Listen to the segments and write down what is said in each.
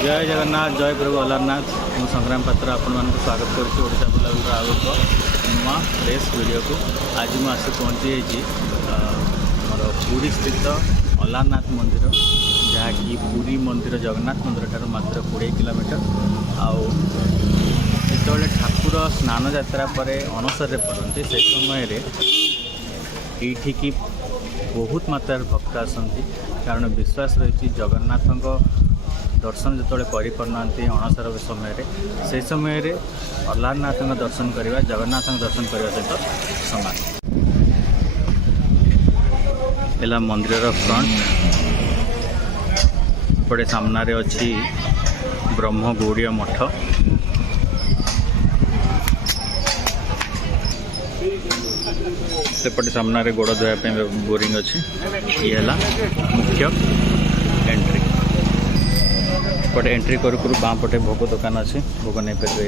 जय जगन्नाथ जय प्रभु अलारनाथ मु संग्राम पात्र आपण मानक स्वागत करुच्ची ओडिशा बुलाबुल आग नुआ फ्रेश वीडियो को आज मुझे आसी पहुँची मोर पुरी स्थित अलारनाथ मंदिर जहाँकि पुरी मंदिर जगन्नाथ मंदिर ठार मात्र 20 किलोमीटर आते ठाकुर स्नान यात्रा पर अणसर पड़ते से समय ये बहुत मात्रा भक्त आसती कारण विश्वास रही जगन्नाथ दर्शन जो करना अणसर समय से समय अलारनाथ दर्शन करवा जगन्नाथ दर्शन करने सहित सामान है मंदिर फ्रंट पड़े सामना रे अच्छी ब्रह्मगौड़ीय मठ सेपटे सामना रे गोड़ धोयापी बोरिंग अच्छी ये मुख्य एंट्री पटे एंट्री करू बाँ पटे भोग दुकान अच्छी भोग नहीं पारे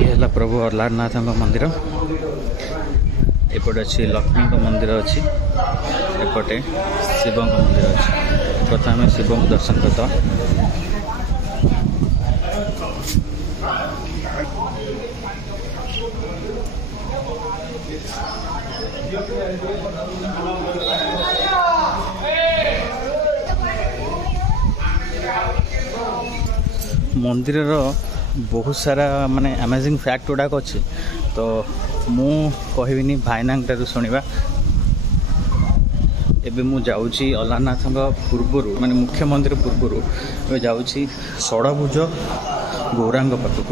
ये प्रभु अलारनाथ मंदिर एपटे अच्छी लक्ष्मी मंदिर अच्छी एपटे शिव मंदिर अच्छी प्रथम शिव को दर्शन करता मंदिर बहुत सारा माने अमेजिंग फैक्ट गुड़ाक अच्छी तो मु कहबिनी भाईना शुणा एबे मु जाऊँगी अलारनाथ पूर्वर माने मुख्य मंदिर पूर्वर जाऊँगी षडभुज गौरांग पाखक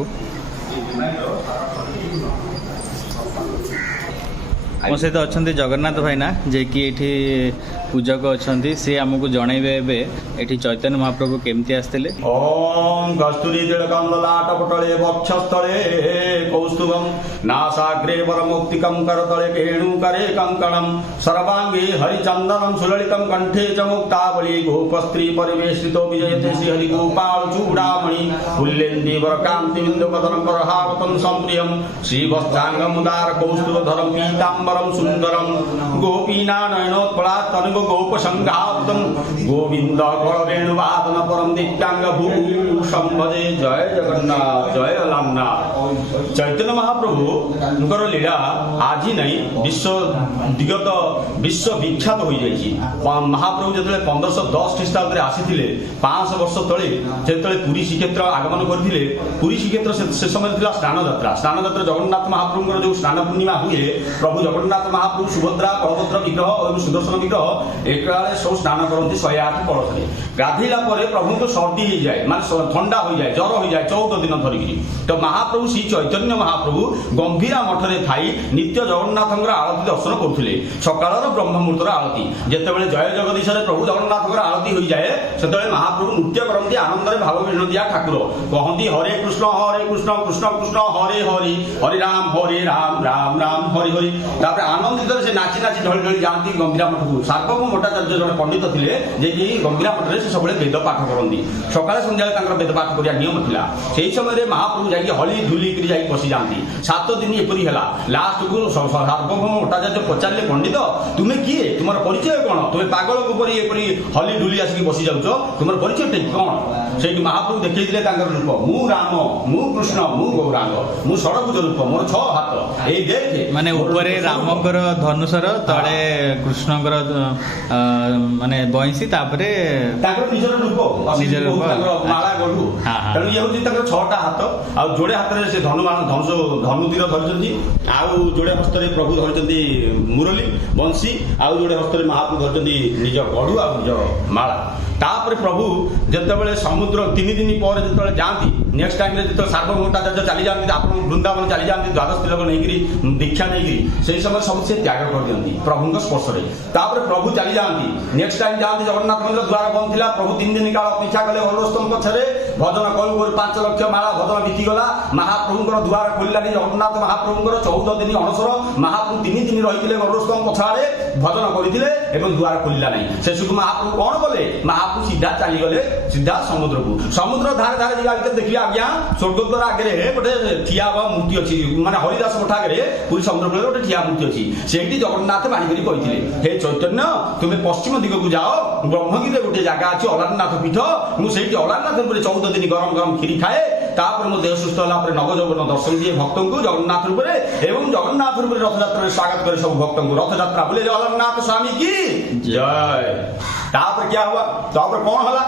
मो सहित अच्छा जगन्नाथ भाईना जे कि ये पूजक अच्छा सी आमको जनइबे ये चैतन्य महाप्रभु केमती आसते ओम कस्तूरी तिलकंदलाटपटले वक्षस्थले कौस्तुभम नासाग्रे वरमुक्तिकं करतले केणुकरे कंकणम सर्वांगे हरिचंदनम सुललितम कंठे च मुक्तावली गोपस्त्री परिवेशितो विजयते श्री हरि गोपाल चूड़ामणि फुल्लेन्दि वरकांति बिंदु पतनं परहावतं संप्रियम श्री वस्त्रांगम उदार कौस्तुभधरम पीतांबरम सुंदरम गोपीना नयनोत्पला तनुग गोपसंघातम गोविंद गणवेणुवादन परम दिव्यांग भूषम भजे जय जगन्नाथ जय अलारनाथ चैतन्य महाप्रभु लीला आज नहीं विश्व दिगत विश्व विख्यात हो जाइए महाप्रभु जो 1510 ख्रीष्टाब्द आसी 500 वर्ष तले जो पुरी श्रीक्षेत्र आगमन करते पुरी श्रीक्षेत्र से समय था स्नान यात्रा जगन्नाथ महाप्रभु जो स्नान पूर्णिमा हुए प्रभु जगन्नाथ महाप्रभु सुभद्रा बलभद्र विग्रह और सुदर्शन विग्रह एक सब स्नान करती 108 कलशे गाधेला प्रभु को सर्दी हो जाए माने ठंडा हो जाए जर हो जाए 14 दिन धरिकी तो महाप्रभु श्री चैतन्य महाप्रभु गंभीरा मठरे थाई नित्य जगन्नाथ आरती दर्शन करुले सकाल ब्रह्म मुहूर्तर आरती जितेबाला जय जगदीश प्रभु जगन्नाथ आरती हो जाए से महाप्रभु नृत्य करती आनंद भाव विनोदिया ठाकुर कहती हरे कृष्ण कृष्ण कृष्ण हरे हरि हरि राम राम राम हरि हरि आनंदित से नाची नाची ढल ढली जाती गंभीरा मठ को सार्वभौम भट्टाचार्य जन पंडित थे जे गंभीरा मठे से सब वेद पाठ करती सकाल सन्ध्या वेद पाठ करने नियम था से समय महाप्रभु जाकि हली झुलिक बसी जाती 7 दिन एपरी है लास्ट को सार्वभौम भट्टाचार्य पचारे पंडित तुम्हें किए तुम परिचय कौन तुम्हें पागल एपरी हली ढुली आसिक बसी जाऊच तुम परिचय कौन से महाप्रभु देखते रूप मु राम मु कृष्ण मु गौरांग मु षडभुज रूप मोर 6 हाथ ये देखे माने ऊपर रामकर धनुषर तले कृष्णकर माने बंशी तापरे निजर रूप माला गलु तेणु ये हूँ 6टा हाथ आ जोड़े हाथ में से धनु तीर धरती आउ जोड़े हस्त प्रभु धरती मुरली बंशी आउ जोड़े हस्त महाप्रभु धरती निज गढ़ु आ निज माला तापर प्रभु जितेबाला समुद्र 3 दिन पर जो जाती नेक्स्ट टाइम जो सार्वभौम भट्टाचार्य चली जाती आप वृंदावन चली जाती द्वादश तिलक नहीं दीक्षा नहीं से समय सब से त्याग कर दिखती प्रभु स्पर्श तापर प्रभु चली जाती नेक्स्ट टाइम जाती जगन्नाथ मंदिर द्वार बंद था प्रभु 3 दिन काल अपेक्षा कले अनुष्ठान पछरे भजन करू करू 5 लक्ष माला भजन बीतीगला महाप्रभुंर द्वार खोलिलानी जगन्नाथ महाप्रभुंर 14 दिन अणसर महाप्रभु 3 दिन रही अनुष्ठान पछाड़े भजन करते द्वार खोलिला नहीं से महाप्रभु कौन कले महाप्रभु सीधा चलीगले सीधा समुद्र को समुद्र धारे धारे जावा भीतर देखिए आज्ञा स्वर्गद्वार आगे गोटे ठिया मूर्ति अच्छी माने हरिदास मठ आगे पूरी समुद्र कूल गोटे ठिया मूर्ति अच्छी से जगन्नाथ बाणी कही हे चैतन्य तुम्हें पश्चिम दिग को जाओ ब्रह्मगिरी गोटे जगह अच्छी अलारनाथ पीठ मुझे अलारनाथ 14 दिन गरम गरम खीरी खाए तापर मो देह सुस्थ होला नव यौवन दर्शन दिए भक्त को जगन्नाथ रूप एवं जगन्नाथ रूप रथयात्रा स्वागत करे सब भक्त को रथयात्रा बोले जगन्नाथ स्वामी की जय। तापर क्या हुआ तापर कौन होला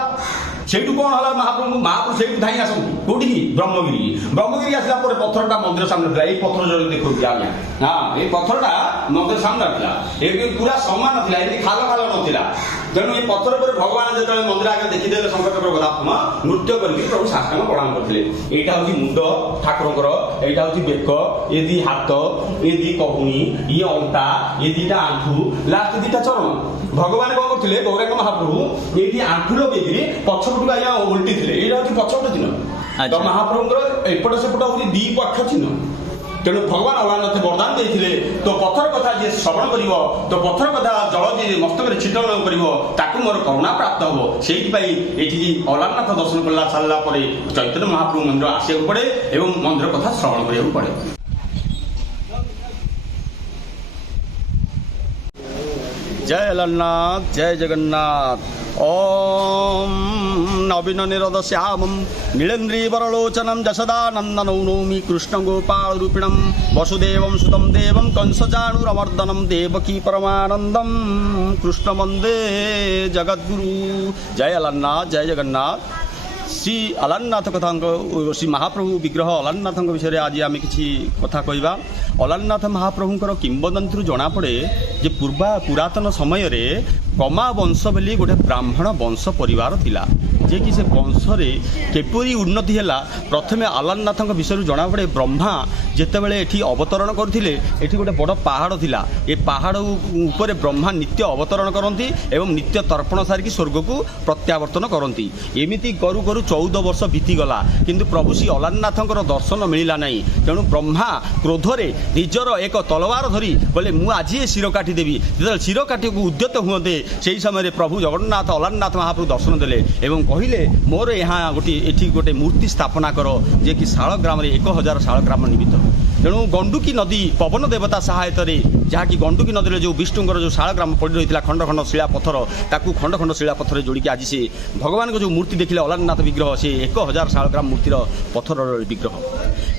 सेठू कौन होला महाप्रभु सेठू धाई आसती कौटी ब्रह्मगिरी आसला पत्थरटा मंदिर सामने था ये पत्थर जो देखो आज्ञा हाँ ये पत्थरटा मंदिर सामने था ये पूरा समान नाला ये खाल खाल नाला तेणु ये पत्थर पर भगवान जो मंदिर आगे देखीदे संकट गदात्मा नृत्य करके प्रभु साष्टांग प्रणाम करते यहाँ हूँ मुंड ठाकुर यहाँ हूँ बेक ये दी हाथ ये दी कहुणी ये अंटा ये दीटा आंठू लास्ट दीटा चरण भगवान कौन करते गौरांग महाप्रभु ये आंठू लगे पछपटू आज्ञा उल्टी थे ये हूँ पछपट चिन्ह तो महाप्रभुଙ୍କର एपट सेपट हूँ दी पक्ष चिन्ह तेणु भगवान अलारनाथ वरदान देते तो पत्थर कथा जी श्रवण कर तो पत्थर कथा जल जी मस्तक छिटन कर मोर करुणा प्राप्त हम से अलारनाथ दर्शन कला सारा चैतन्य महाप्रभु मंदिर आसवा पड़े और मंदिर कथा श्रवण करा पड़े। जय अलारनाथ जय जगन्नाथ। ओम नवीन निरद श्यामं नीलेन्द्रीवरलोचनं जशदानन्दनं नौमि कृष्ण गोपाल रूपिणं वसुदेवं सुतं देवं कंसचाणूरमर्दनं देवकी परमानंदं कृष्ण वंदे जगद्गुरु। जय अलारनाथ जय जगन्नाथ। श्री अलारनाथ कथा श्री महाप्रभु विग्रह अलारनाथ विषय में आज आम कि कथा कहवा। अलारनाथ महाप्रभुंर किंवदंती जना पड़े जे पुरातन समय रे कमा वंश बोली गोटे ब्राह्मण वंश परिवार थिला जे कि से वंश रे केपरी उन्नति हैला। प्रथमे अलारनाथ विषय जना पड़े ब्रह्मा जेतेबेले एठी अवतरण करथिले एठी गोटे बड़ पहाड़ थिला ए पहाड़ ऊपर ब्रह्मा नित्य अवतरण करती एवं नित्य तर्पण सारिकी स्वर्ग को प्रत्यावर्तन करती। एमिति करू करू 14 वर्ष बीतीगला किंतु प्रभु श्री अलारनाथंकर दर्शन मिलला नहीं। तेणु ब्रह्मा क्रोधरे निजर एक तलवार धरी बोले मु आज शिर काटी देवी। जो शिर काटी को उद्यत हुए से समय प्रभु जगन्नाथ अलारनाथ महाप्रभु दर्शन देले एवं कहले मोर यहाँ गोटे मूर्ति स्थापना कर जे कि शालग्राम 1000 शालग्राम निमित्त। तेणु गंडुकी नदी पवन देवता सहायता जहाँकि गंडुकी नदी जो विष्णुंर जो शालग्राम पड़ रही है खंड खंड शिला पत्थर ताकू खंड खंड शिला पत्थर जोड़िकी आज से भगवान को जो मूर्ति देखिले अलारनाथ विग्रह से 1000 शालग्राम मूर्तिर पत्थर विग्रह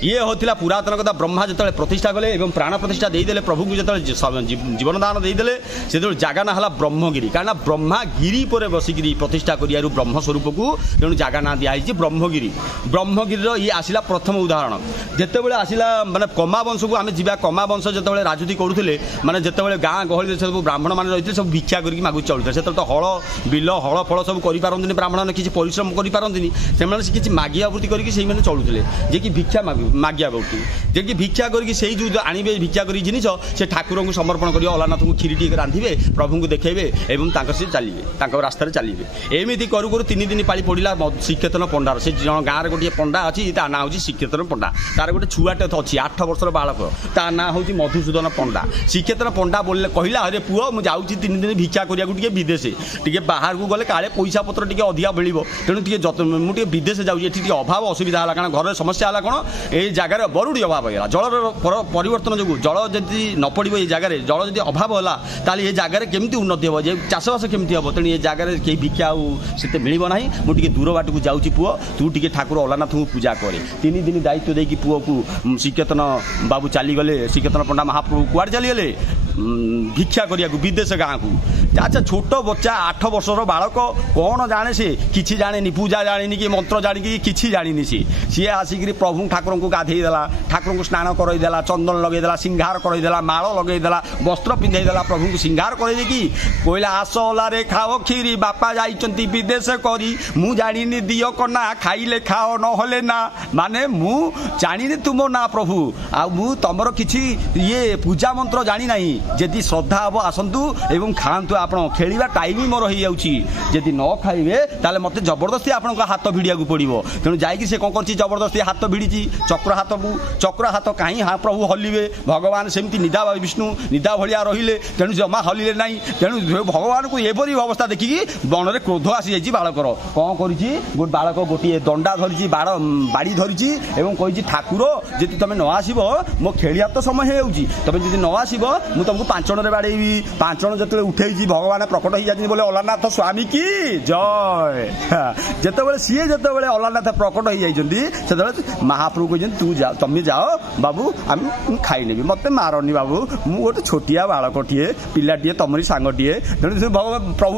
ये होता पुरातन कथा। ब्रह्मा जो प्रतिष्ठा कले और प्राण प्रतिष्ठा देदेले प्रभु को जो जीवन दान देदेले से जगह ना है ब्रह्मगिरी कारण ब्रह्मा गिरी पर बसिक प्रतिष्ठा कर ब्रह्मस्वरूप को तेणु जगह ना दिखाई ब्रह्मगिरी। ब्रह्मगिरी ये आसला प्रथम उदाहरण जितेबाला आसला माने कमा वंश को आम जा कमा वंश जो राजनीति करुले माने जितेबाला गाँ गहली सब ब्राह्मण मैंने रही सब भिक्षा करके मागु चलुते से तो हल बिल हल फल सब कर ब्राह्मण किसी परिश्रम करपारती से किसी मागिया वृत्ति करके चलुते जे कि भिक्षा मागिया वृत्ति जे कि भिक्षा करके से जो आने भिक्षा कर जिन से ठाकुर को समर्पण कर अलारनाथ को खीरी टी रांधे प्रभु को देखेबे एवं से चलिए रास्तार चलिए एमती करू करू 3 दिन पाली पड़ा श्रीक्षेत्र पंडार से जन गाँव में गोटे पंडा अच्छी ता ना हूँ श्रीक्षेत्र पंडा तार गोटे छुआटे अच्छी 8 वर्षर बालक ता ना हूँ मधुसूदन पंडा। श्रीक्षेत्र पंडा बोले कहला अरे पुओ मुझे 3 दिन भिक्षा करा विदेश टे बाहर को गले काले पैसा पत्र टे अधिका मिल तेणु मुझे विदेश जाऊँगी अभाव असुविधा है कारण घर समस्या है कौन ये जगार बरुड़ी अभाव होगा जल परिवर्तन जो जल जदि न पड़ो ये जगार जल जब अभाव है ताल ये जगार केमती उन्नति हम जे चाषबास केमती हम तेणु ये जगार कहीं भिक्षा से मिल ना मुझे दूर बाट को जाऊँगी पुओ तू टे ठाकुर अलारनाथ को पूजा करे 3 दिन दायित्व देकी पुओ को श्रीक्षेत्र बाबू चलीगले श्रीक्षेत्र पंडा महाप्रभु कुआड़ चलीगले भिक्षा करिया विदेश गाँ को। अच्छा छोट बच्चा 8 वर्षर बालक कौन जाने से किसी जाने पूजा जानी कि मंत्र जानी कि जानी सी आसिक प्रभु ठाकुर को गाधेदेला ठाकुर को स्नान करदेला चंदन लगेदेला सिंगार करदेला माल लगेदेला वस्त्र पिंधेदेला प्रभु को सिंगार करदेकी कहला आस ओलारे खाओ खीरी बापा जाइचंती विदेश करी मु जानी दियो कना खाइले खाओ नहले ना माने मु जानी तुम ना प्रभु आ मु तमर किछि ये पूजा मंत्र जानी नहीं जदि श्रद्धा हम आसतु एवं खातु आप खेलवा टाइम मोर हो जाती न खाइबे ताले मत जबरदस्ती आपण हाथ भिड़िया पड़ो तेणु जाकि से कौन कर जबरदस्ती हाथ भिड़ी चक्र हाथ को ଚକ୍ର ହାତ କାହିଁ ପ୍ରଭୁ ହଲିବେ ଭଗବାନ ସେମିତି ନିଦା ବିଷ୍ଣୁ ନିଦା ଭଳିଆ ରହିଲେ ତେଣୁ ଜମା ହଲିଲେ ନାହିଁ ତେଣୁ ଭଗବାନଙ୍କୁ ଏପରି ଅବସ୍ଥା ଦେଖିକି ବନରେ କ୍ରୋଧ ଆସିଯାଇଛି ବାଳକର କ'ଣ କରିଛି ଗୋଟେ ବାଳକ ଗୋଟିଏ ଦଣ୍ଡା ଧରିଛି ବାଡ଼ି ଧରିଛି ଏବଂ କହିଛି ଠାକୁର ଯଦି ତମେ ନ ଆସିବ ମୋ ଖେଳିବା ତ ସମୟ ହେଇଯାଉଛି ତମେ ଯଦି ନ ଆସିବ ମୁଁ ତମକୁ 5 ଜଣରେ ବାଡ଼େଇବି 5 ଜଣ ଯେତେବେଳେ ଉଠେଇଛି ଭଗବାନ ପ୍ରକଟ ହେଇଯାଇଛନ୍ତି ବୋଲେ ଅଲାରନାଥ ସ୍ୱାମୀ କି ଜୟ ଯେତେବେଳେ ଅଲାରନାଥ ପ୍ରକଟ ହେଇଯାଇଛନ୍ତି ସେତେବେଳେ ମହାପ୍ରଭୁ କହିଛନ୍ତି ତୁ ଯା ତମେ ଯାଅ ବାବୁ ଆମେ ଖାଇନେବି ମୋତେ ମାରନି ବାବୁ ମୁଁ ଗୋଟେ ଛୋଟିଆ ବାଳକଟିଏ ପିଲାଟିଏ ତମରି ସାଙ୍ଗଟିଏ ତେଣୁ ସେ ପ୍ରଭୁ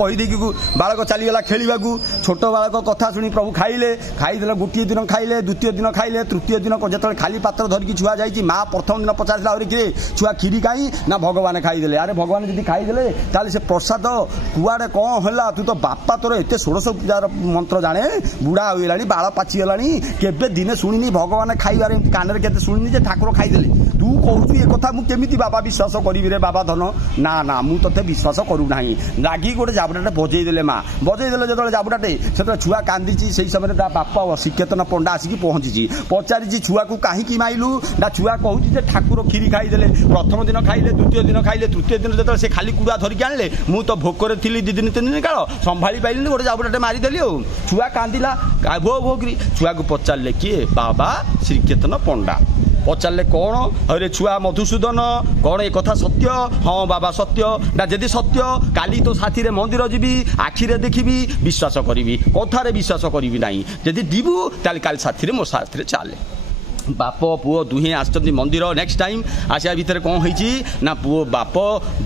କହିଦେଇକି ବାଳକ ଚାଲିଗଲା ଖେଳିବାକୁ ଛୋଟ ବାଳକ କଥା ଶୁଣି ପ୍ରଭୁ ଖାଇଦେଲେ ଗୋଟିଏ ଦିନ ଖାଇଲେ ଦ୍ୱିତୀୟ ଦିନ ଖାଇଲେ ତୃତୀୟ ଦିନ ଯେତେବେଳେ ଖାଲି ପାତ୍ର ଧରିକି ଛୁଆ ଯାଇଛି ମା ପ୍ରଥମ ଦିନ ପଚାରିଥିଲା ଆହୁରି କିରେ ଛୁଆ କ୍ଷୀରି କାହିଁ ନା ଭଗବାନ ଖାଇଦେଲେ ଆରେ ଭଗବାନ ଯଦି ଖାଇଦେଲେ ତାହେଲେ ସେ ପ୍ରସାଦ କୁଆଡ଼େ କ'ଣ ହେଲା ତୁ ତ ବାପା ତୋର ଏତେ 16 ପୂଜାର ମନ୍ତ୍ର ଜାଣେ ବୁଢ଼ା ହୋଇଗଲାଣି ବାଳ ପାଚିଗଲାଣି କେବେ ଦିନେ ଶୁଣିନି ଭଗବାନ ଖାଇବାରେ ଏମିତି କାନରେ କେତେ ଶୁଣିନି ଯେ ଠାକୁର ଖାଇଦେଲେ ତୁ କହୁଛୁ ଏ କଥା ମୁଁ କେମିତି ବାବା ବିଶ୍ୱାସ କରିବି ରେ ବାବା ଧନ ନା ମୁଁ ତତେ ବିଶ୍ୱାସ କରୁନାହିଁ ରାଗିକି ଗୋଟେ ଜାବୁଡ଼ାଟେ ବଜେଇଦେଲେ ମା ବଜେଇଦେଲେ ଯେତେବେଳେ ଜାବୁଡ଼ାଟେ ସେତେବେଳେ ଛୁଆ କାନ୍ଦିଛି ସେଇ ସମୟରେ ତା ବାପା ଶ୍ରୀକେତନ ପଣ୍ଡା ଆସିକି ପହଞ୍ଚିଛି ପଚାରିଛି ଛୁଆକୁ କାହିଁକି ମାଇଲୁ ନା ଛୁଆ କହୁଛି ଯେ ଠାକୁର କ୍ଷୀରି ଖାଇଦେଲେ ପ୍ରଥମ ଦିନ ଖାଇଲେ ଦ୍ୱିତୀୟ ଦିନ ଖାଇଲେ ତୃତୀୟ ଦିନ ଯେତେବେଳେ ସେ ଖାଲି କୁଡ଼ା ଧରିକି ଆଣିଲେ ମୁଁ ତ ଭୋକରେ ଥିଲି 2 ଦିନ 3 ଦିନ କାଳ ସମ୍ଭାଳି ପାଇଲିନି ଗୋଟେ ଜାବୁଡ଼ାଟେ ମାରିଦେଲି ଆଉ ଛୁଆ କାନ୍ଦିଲା ଭୋଗରି ଛୁଆକୁ ପଚାରିଲେ କିଏ ବାବା ଶ୍ରୀକେତନ ପଣ୍ଡା ପଚାରିଲେ କ'ଣ ହରେ ଛୁଆ ମଧୁସୂଦନ କ'ଣ ଏ କଥା ସତ୍ୟ ହଁ ବାବା ସତ୍ୟ ନା ଯଦି ସତ୍ୟ କାଲି ତୋ ସାଥିରେ ମନ୍ଦିର ଯିବି ଆଖିରେ ଦେଖିବି ବିଶ୍ୱାସ କରିବି କଥାରେ ବିଶ୍ୱାସ କରିବି ନାହିଁ ଯଦି ଯିବୁ ତାହେଲେ କାଲି ସାଥିରେ ମୋ ସାଥିରେ ଚାଲେ ବାପ ପୁଅ ଦୁହେଁ ଆସିଛନ୍ତି ମନ୍ଦିର ନେକ୍ସଟ ଟାଇମ୍ ଆସିବା ଭିତରେ କ'ଣ ହେଇଛି ନା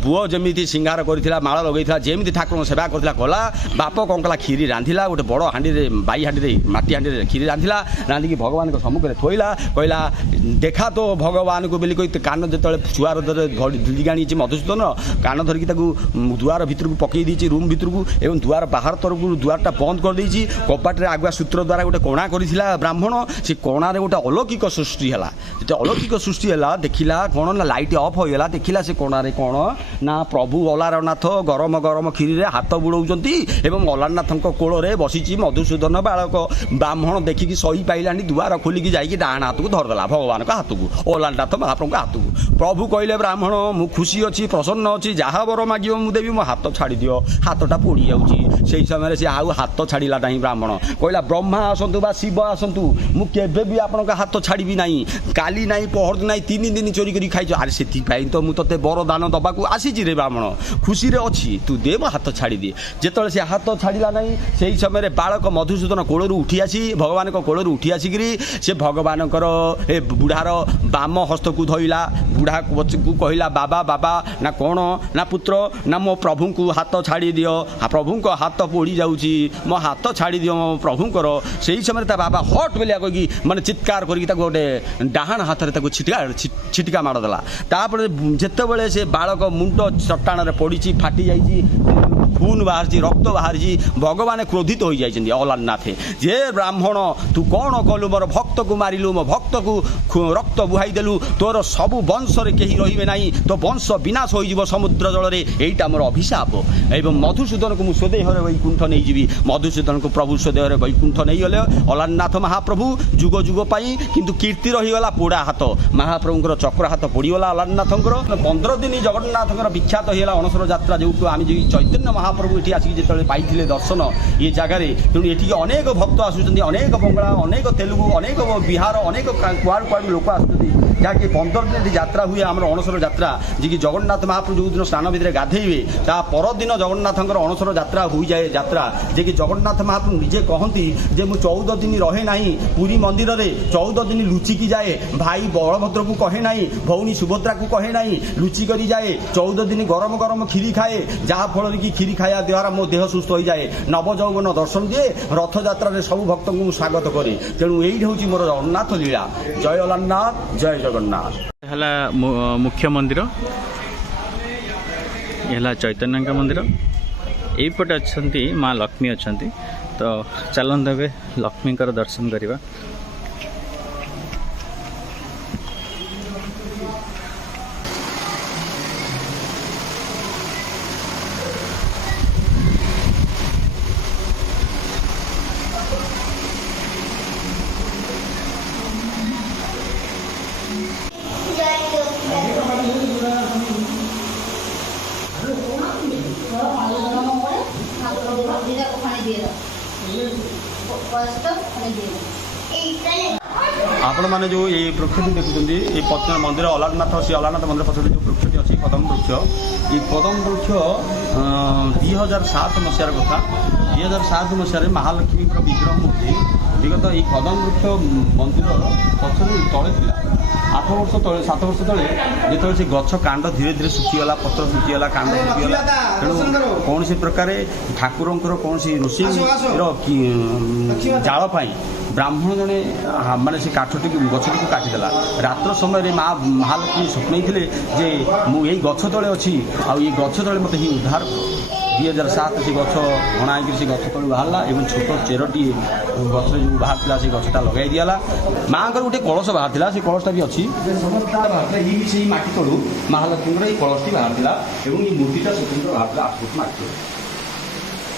ପୁଅ ଯେମିତି ସିଙ୍ଗାର କରିଥିଲା ମାଳ ଲଗେଇଥିଲା ଯେମିତି ଠାକୁରଙ୍କ ସେବା କରିଥିଲା କଲା ବାପ କ'ଣ କଲା କ୍ଷୀରି ରାନ୍ଧିଲା ଗୋଟେ ବଡ଼ ହାଣ୍ଡିରେ ବାଇ ହାଣ୍ଡିରେ ମାଟି ହାଣ୍ଡିରେ କ୍ଷୀରି ରାନ୍ଧିଲା ରାନ୍ଧିକି ଭଗବାନଙ୍କ ସମ୍ମୁଖରେ ଥୋଇଲା କହିଲା ଦେଖା ତ ଭଗବାନଙ୍କୁ ବୋଲି କହି କାନ ଯେତେବେଳେ ଛୁଆର ଧରିକି ଆଣିଛି ମଧୁସୂଦନ କାନ ଧରିକି ତାକୁ ଦୁଆର ଭିତରକୁ ପକେଇ ଦେଇଛି ରୁମ୍ ଭିତରକୁ ଏବଂ ଦୁଆର ବାହାର ତରଫରୁ ଦୁଆରଟା ବନ୍ଦ କରିଦେଇଛି କବାଟରେ ଆଗୁଆ ସୂତ୍ର ଦ୍ୱାରା ଗୋଟେ କଣା କରିଥିଲା ବ୍ରାହ୍ମଣ ସେ କଣାରେ ଗୋଟେ ଅଲୌକିକ ସୃଷ୍ଟି ହେଲା ଯେତେ ଅଲୌକିକ ସୃଷ୍ଟି ହେଲା ଦେଖିଲା କ'ଣ ନା ଲାଇଟ୍ ଅଫ୍ ହୋଇଗଲା ଦେଖିଲା ସେ କୋଣାରେ କ'ଣ ନା ପ୍ରଭୁ ଅଲାରନାଥ ଗରମ ଗରମ କ୍ଷୀରିରେ ହାତ ବୁଡ଼ଉଛନ୍ତି ଏବଂ ଅଲାରନାଥଙ୍କ କୋଳରେ ବସିଛି ମଧୁସୂଦନ ବାଳକ ବ୍ରାହ୍ମଣ ଦେଖିକି ସହି ପାଇଲାନି ଦୁଆର ଖୋଲିକି ଯାଇକି ଡାହାଣ ହାତକୁ ଧରିଦେଲା ଭଗବାନଙ୍କ ହାତକୁ ଅଲାରନାଥ ମହାପ୍ରଭୁଙ୍କ ହାତକୁ ପ୍ରଭୁ କହିଲେ ବ୍ରାହ୍ମଣ ମୁଁ ଖୁସି ଅଛି ପ୍ରସନ୍ନ ଅଛି ଯାହା ବର ମାଗିବ ମୁଁ ଦେବି ମୋ ହାତ ଛାଡ଼ିଦିଅ ହାତଟା ପୋଡ଼ି ଯାଉଛି ସେଇ ସମୟରେ ସେ ଆଉ ହାତ ଛାଡ଼ିଲା ନାହିଁ ବ୍ରାହ୍ମଣ କହିଲା ବ୍ରହ୍ମା ଆସନ୍ତୁ ବା ଶିବ ଆସନ୍ତୁ ମୁଁ କେବେ ବି ଆପଣଙ୍କ ହାତ ଛାଡ଼ିବି ନାହିଁ କାଲି ନାହିଁ ପହରଦିନ ନାହିଁ 3 ଦିନ ଚୋରି କରି ଖାଇଛ ଆରେ ସେଥିପାଇଁ ତ ମୁଁ ତତେ ବରଦାନ ଦେବାକୁ ଆସିଛି ରେ ବ୍ରାହ୍ମଣ ଖୁସିରେ ଅଛି ତୁ ଦେ ମୋ ହାତ ଛାଡ଼ିଦିଏ ଯେତେବେଳେ ସେ ହାତ ଛାଡ଼ିଲା ନାହିଁ ସେଇ ସମୟରେ ବାଳକ ମଧୁସୂଦନ କୋଳରୁ ଉଠି ଆସି ଭଗବାନଙ୍କ କୋଳରୁ ଉଠି ଆସିକିରି ସେ ଭଗବାନଙ୍କର ଏ ବୁଢ଼ାର ବାମ ହସ୍ତକୁ ଧଇଲା ବୁଢ଼ାକୁ କହିଲା ବାବା ନା କ'ଣ ନା ପୁତ୍ର ନା ମୋ ପ୍ରଭୁଙ୍କୁ ହାତ ଛାଡ଼ି ଦିଅ ପ୍ରଭୁଙ୍କ ହାତ ପୋଡ଼ି ଯାଉଛି ମୋ ହାତ ଛାଡ଼ି ଦିଅ ମୋ ପ୍ରଭୁଙ୍କର ସେଇ ସମୟରେ ତା ବାବା ହଟ୍ ବୋଲିଆ କହିକି ମାନେ ଚିତ୍କାର କରିକି ତାକୁ ଗୋଟେ ଡାହାଣ ହାତରେ ତାକୁ ଛିଟିକା ମାରିଦେଲା ତାପରେ ଯେତେବେଳେ ସେ ବାଳକ ମୁଣ୍ଡ ଚଟାଣରେ ପଡ଼ିଛି ଫାଟି ଯାଇଛି खून बाहरी रक्त बाहरी भगवान क्रोधित हो जाइछन्ति अलारनाथे जे ब्राह्मण तू कौन कलु मोर भक्त को मारिलु मो भक्त को रक्त बुहाईदेलु तोर सबु वंश रे केही रहिबे नाही तो वंश विनाश हो जीव समुद्र जल रे एटा मोर अभिशाप एवं मधुसूदन को मु स्वदेहरे वैकुंठ नहीं जीवी मधुसूदन को प्रभु स्वदेहरे वैकुंठ नहीं गले अलारनाथ महाप्रभु जुग जुग पाई किंतु कीर्ति रहीगला पोड़ा हाथ महाप्रभुଙ୍କର चक्र हाथ पड़गला अलारनाथंकर 15 दिन जगन्नाथंकर विख्यात होगा अणसर यात्रा जो आम चैतन्य महाप्रभु ये आसिक जो पाई दर्शन ये जगार तेणु ये अनेक भक्त आसुच्च अनेक बंगला अनेक तेलुगु अनेक बिहार अनेक कुआड़ू कुआड़ू लोक आसुच्च जहाँकि 15 दिन यात्रा हुए आम अणसर यात्रा जी कि जगन्नाथ महाप्रभु जो दिन स्नान भितर गाधेबे ता परदिन जगन्नाथंकर अणसर यात्रा हो जाए यात्रा जे कि जगन्नाथ महाप्रभु निजे कहती जे मु 14 दिन रहे नहीं पुरी मंदिर रे 14 दिन लुचिकी जाए भाई बलभद्र को कहे नहीं भौणी सुभद्रा को कहे नहीं लुचि करी जाए 14 दिन गरम गरम खीरी खाए जहाँ फल कि खीरी खाया द्वारा मो देह सुस्थ हो जाए नव यौवन दर्शन दिए रथ यात्रा सब भक्त को स्वागत करे तेणु यही हूँ मोर जगन्नाथ लीला जय अलारनाथ जय जगन्नाथ है मुख्य मंदिर है चैतन्य मंदिर यहीपटे अच्छा माँ लक्ष्मी अच्छा तो चलते हुए लक्ष्मी दर्शन करवा आपण मैंने जो ये वृक्षटी देखुं ये पत्नी मंदिर अलारनाथ से अलारनाथ मंदिर पछे जो वृक्षटी अच्छी कदम वृक्ष ये कदम वृक्ष 2007 मसीहार कथा 2007 मसीह महालक्ष्मी विग्रह मूर्ति विगत ये कदम वृक्ष मंदिर पछरे तले था 8 वर्ष तले 7 वर्ष तले जो से गछ कांड धीरे धीरे सुखीगला पत्र सुखीगला कांड सुखीगला तेणु कौन प्रकार ठाकुर कौन रोषेई जाल ब्राह्मण जड़े माने से काठटी गछटी को काटिदेला रात्र समय माँ महालक्ष्मी स्वप्न थे जे मुझे गछ तले अच्छी आई गछ तले मत ही उद्धार 2007 से गछ भणा से गछ तलू बाहरला और छोट चेरटी गछ जो बाहर से गछटा लगे दिगला माँ गोटे कलश बाहर से कलशटा भी अच्छी बाहर ये भी से माटी तलू महालक्ष्मी ये कलशटी बाहर और ये मूर्तिटा स्वतंत्र बाहर 8 फुट माटी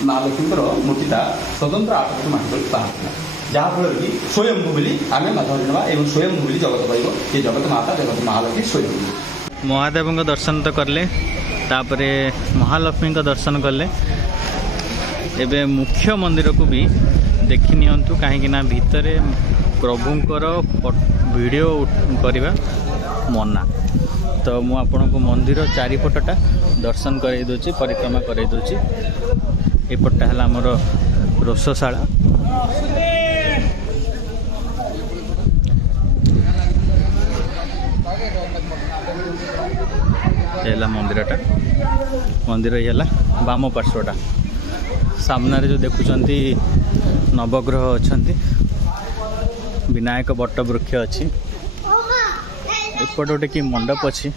महालक्ष्मी मूर्तिटा स्वतंत्र 8 फुट माटी बाहर जहाँफल कि स्वयंभू बोली आम माता जाना और स्वयंभू बोली जगत पाइब ये जगत माता जगत महालक्ष्मी स्वयंभू महादेव दर्शन तो कले तापर महालक्ष्मी दर्शन कले एबे मुख्य मंदिर को भी देखि नियंतु कहीं भितर प्रभुंकर वीडियो करवा मना तो मु आपन को मंदिर चारिपटटा दर्शन कराई दूची परिक्रमा कराई दूची एपटा है आमर रोषशाला मंदिरटा मंदिर ये बाम पार्श्वटा सामने जो देखुंत नवग्रह अच्छा विनायक बट वृक्ष अच्छी एपटे गोटे कि मंडप अच्छी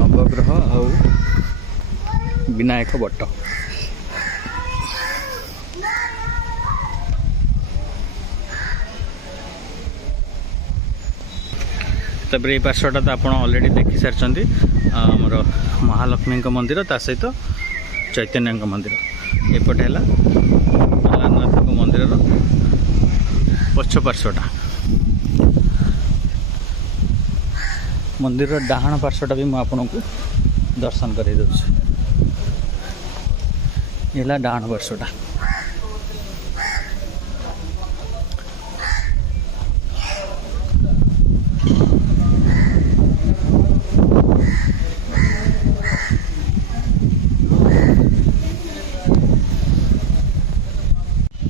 नवग्रह आ विनायक बट तब ये पार्श्वटा तो आप अलरेडी देखी सारी आमर महालक्ष्मी मंदिर ता सहित चैतन्य मंदिर एपटे है अलारनाथ मंदिर पछ पार्श्वटा मंदिर डाहाण पार्श्वटा भी मुझे दर्शन कर डाहाण पार्श्वटा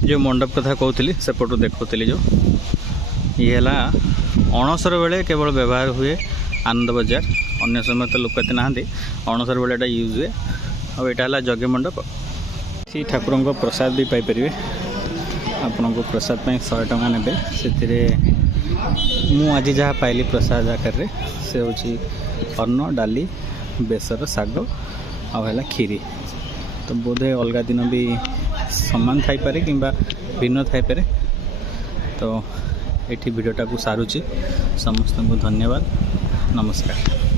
जो मंडप कथा कहती सेपटू देखुली जो ये है अणसर बेले केवल व्यवहार हुए आनंद बजार अन्य समय तो लोक ना अणसर बेले यूज हुए और यहाँ है यज्ञ मंडप से ठाकुर को प्रसाद भी पाइपर आपण को प्रसाद 100 टंका ने मु आज जहाँ पाइली प्रसाद आकार से हूँ अन्न डाली बेसर साग आला खीरी तो बोधे अलग दिन भी समान थाईपे कि भिन्न थाईपे तो ये भिडियोटा को सारुची समस्त को धन्यवाद नमस्कार।